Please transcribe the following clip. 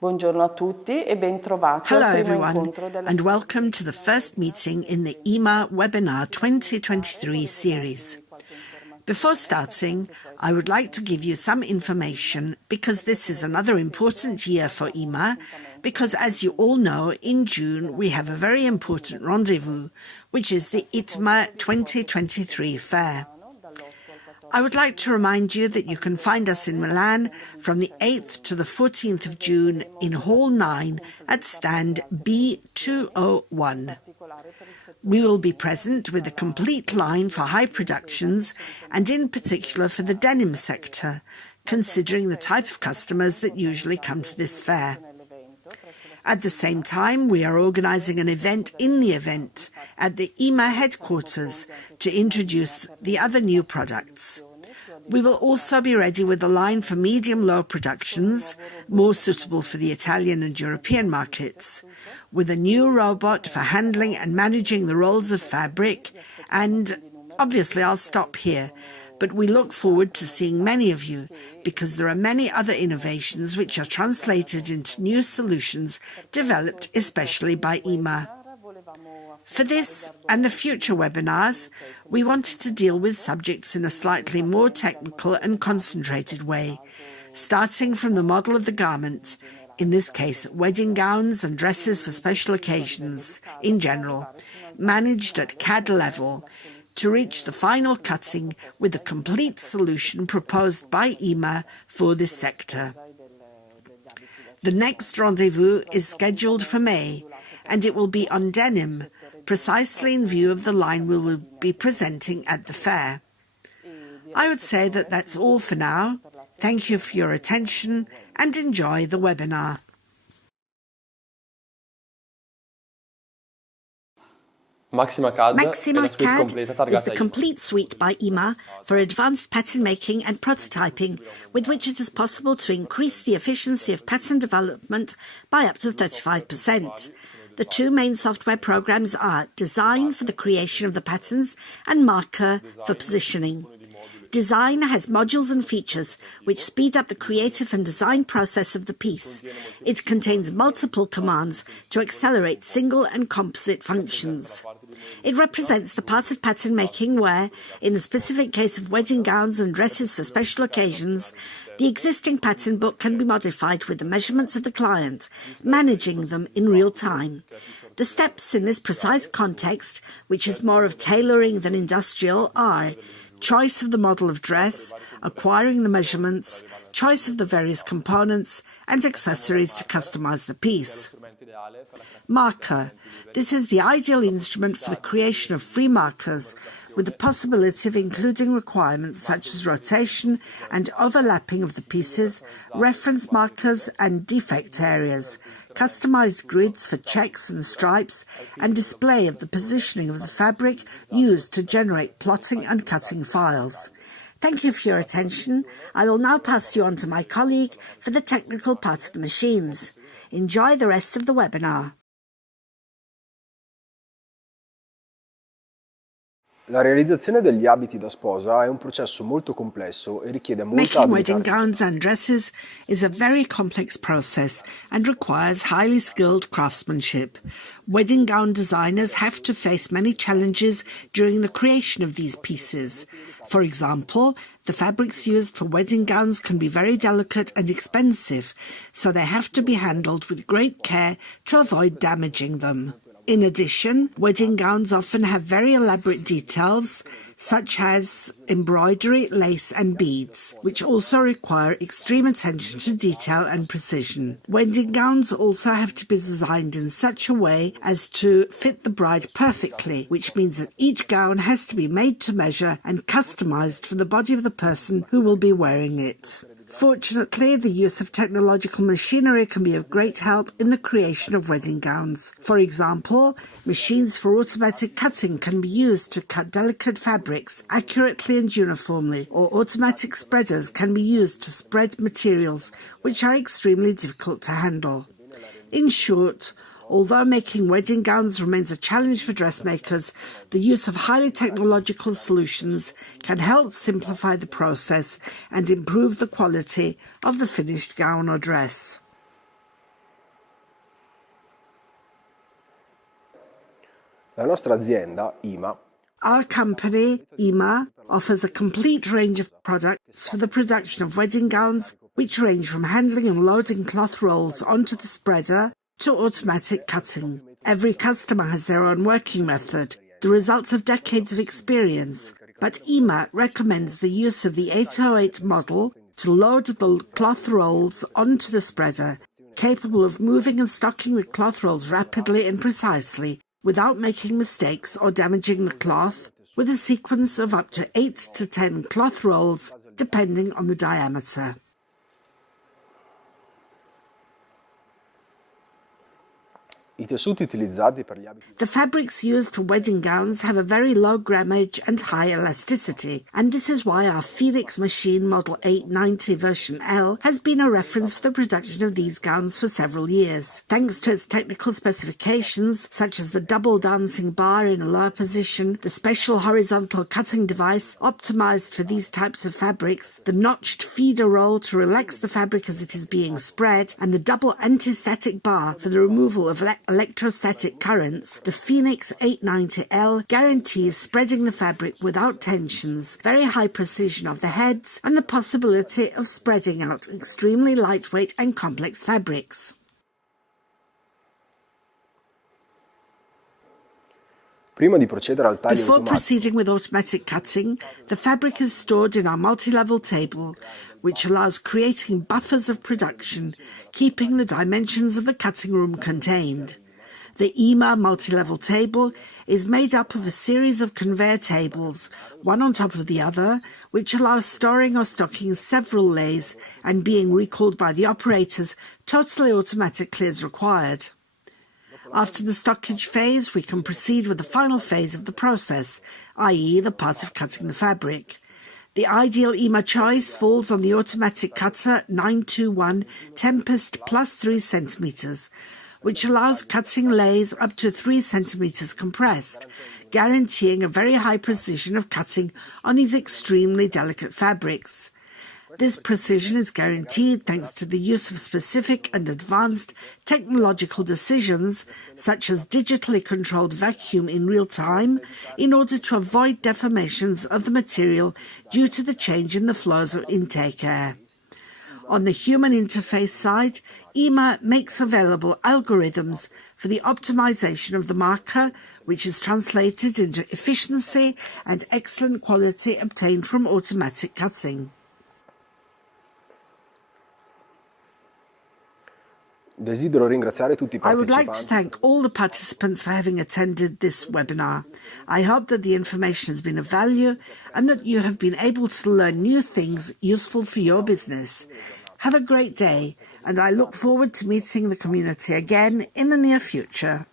Buongiorno a tutti e ben trovati Hello al primo everyone, incontro della and welcome to the first meeting in the Ima Webinar 2023 series. Before starting, I would like to give you some information because this is another important year for Ima, because as you all know, in June we have a very important rendezvous, which is the ITMA 2023 fair. I would like to remind you that you can find us in Milan from the 8th to the 14th of June in Hall 9 at stand B201. We will be present with a complete line for high productions and in particular for the denim sector, considering the type of customers that usually come to this fair. At the same time, we are organising an event in the event at the IMA headquarters to introduce the other new products. We will also be ready with a line for medium-low productions, more suitable for the Italian and European markets, with a new robot for handling and managing the rolls of fabric, and obviously I'll stop here. But we look forward to seeing many of you, because there are many other innovations which are translated into new solutions developed especially by IMA. For this and the future webinars, we wanted to deal with subjects in a slightly more technical and concentrated way, starting from the model of the garment, in this case wedding gowns and dresses for special occasions in general, managed at CAD level, to reach the final cutting with a complete solution proposed by IMA for this sector. The next rendezvous is scheduled for May, and it will be on denim, precisely in view of the line we will be presenting at the fair. I would say that that's all for now. Thank you for your attention and enjoy the webinar. Maxima CAD is the complete suite by IMA for advanced pattern making and prototyping, with which it is possible to increase the efficiency of pattern development by up to 35%. The two main software programs are Design for the creation of the patterns and Marker for positioning. Design has modules and features which speed up the creative and design process of the piece. It contains multiple commands to accelerate single and composite functions. It represents the part of pattern making where, in the specific case of wedding gowns and dresses for special occasions, the existing pattern book can be modified with the measurements of the client, managing them in real time. The steps in this precise context, which is more of tailoring than industrial, are choice of the model of dress, acquiring the measurements, choice of the various components, and accessories to customize the piece. Marker. This is the ideal instrument for the creation of free markers, with the possibility of including requirements such as rotation and overlapping of the pieces, reference markers and defect areas, customized grids for checks and stripes, and display of the positioning of the fabric used to generate plotting and cutting files. Thank you for your attention. I will now pass you on to my colleague for the technical part of the machines. Enjoy the rest of the webinar. La realizzazione degli abiti da sposa è un processo molto complesso e richiede molta Making abilità. wedding gowns and dresses is a very complex process and requires highly skilled craftsmanship. Wedding gown designers have to face many challenges during the creation of these pieces. For example, the fabrics used for wedding gowns can be very delicate and expensive, so they have to be handled with great care to avoid damaging them. In addition, wedding gowns often have very elaborate details, such as embroidery, lace and beads, which also require extreme attention to detail and precision. Wedding gowns also have to be designed in such a way as to fit the bride perfectly, which means that each gown has to be made to measure and customized for the body of the person who will be wearing it. Fortunately, the use of technological machinery can be of great help in the creation of wedding gowns. For example, machines for automatic cutting can be used to cut delicate fabrics accurately and uniformly, or automatic spreaders can be used to spread materials which are extremely difficult to handle. In short, although making wedding gowns remains a challenge for dressmakers, the use of highly technological solutions can help simplify the process and improve the quality of the finished gown or dress. La nostra azienda, Ima, Our company, Ima, offers a complete range of products for the production of wedding gowns, which range from handling and loading cloth rolls onto the spreader to automatic cutting. Every customer has their own working method, the results of decades of experience, but Ima recommends the use of the 808 model to load the cloth rolls onto the spreader, capable of moving and stocking the cloth rolls rapidly and precisely without making mistakes or damaging the cloth, with a sequence of up to 8 to 10 cloth rolls, depending on the diameter. I tessuti utilizzati per gli abiti. The fabrics used for wedding gowns have a very low grammage and high elasticity, and this is why our Phoenix machine model 890 version L has been a reference for the production of these gowns for several years. Thanks to its technical specifications, such as the double dancing bar in a lower position, the special horizontal cutting device optimized for these types of fabrics, the notched feeder roll to relax the fabric as it is being spread, and the double anti-static bar for the removal of electrostatic currents, the Phoenix 890L guarantees spreading the fabric without tensions, very high precision of the heads, and the possibility of spreading out extremely lightweight and complex fabrics. Prima di procedere al taglio Before automatico, proceeding with automatic cutting, the fabric is stored in our multi-level table, which allows creating buffers of production, keeping the dimensions of the cutting room contained. The Ima multi-level table is made up of a series of conveyor tables, one on top of the other, which allows storing or stocking several lathes and being recalled by the operators totally automatically as required. After the stockage phase, we can proceed with the final phase of the process, i.e. the part of cutting the fabric. The ideal Ima choice falls on the automatic cutter 921 Tempest plus 3 centimeters, which allows cutting lathes up to 3 centimeters compressed, guaranteeing a very high precision of cutting on these extremely delicate fabrics. This precision is guaranteed thanks to the use of specific and advanced technological decisions, such as digitally controlled vacuum in real time, in order to avoid deformations of the material due to the change in the flows of intake air. On the human interface side, Ima makes available algorithms for the optimization of the marker, which is translated into efficiency and excellent quality obtained from automatic cutting. desidero ringraziare tutti i I would like to partecipanti. thank all the participants for having attended this webinar. I hope that the information has been of value and that you have been able to learn new things useful for your business. Have a great day, and I look forward to meeting the community again in the near future.